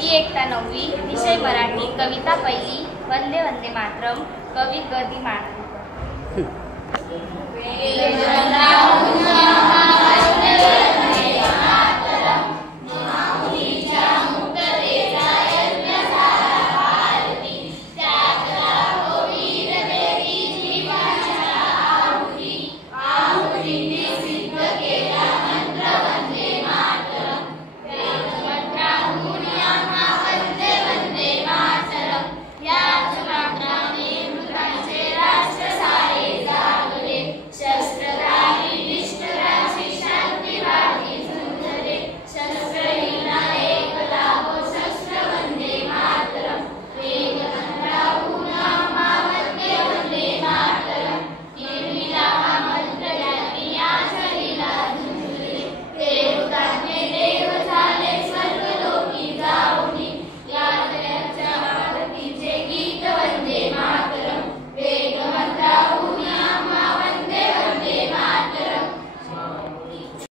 इयत्ता 9वी, विषय मराठी, कविता पहिली, वंदे वंदे मातरम, कवी ग. दी. माळकर.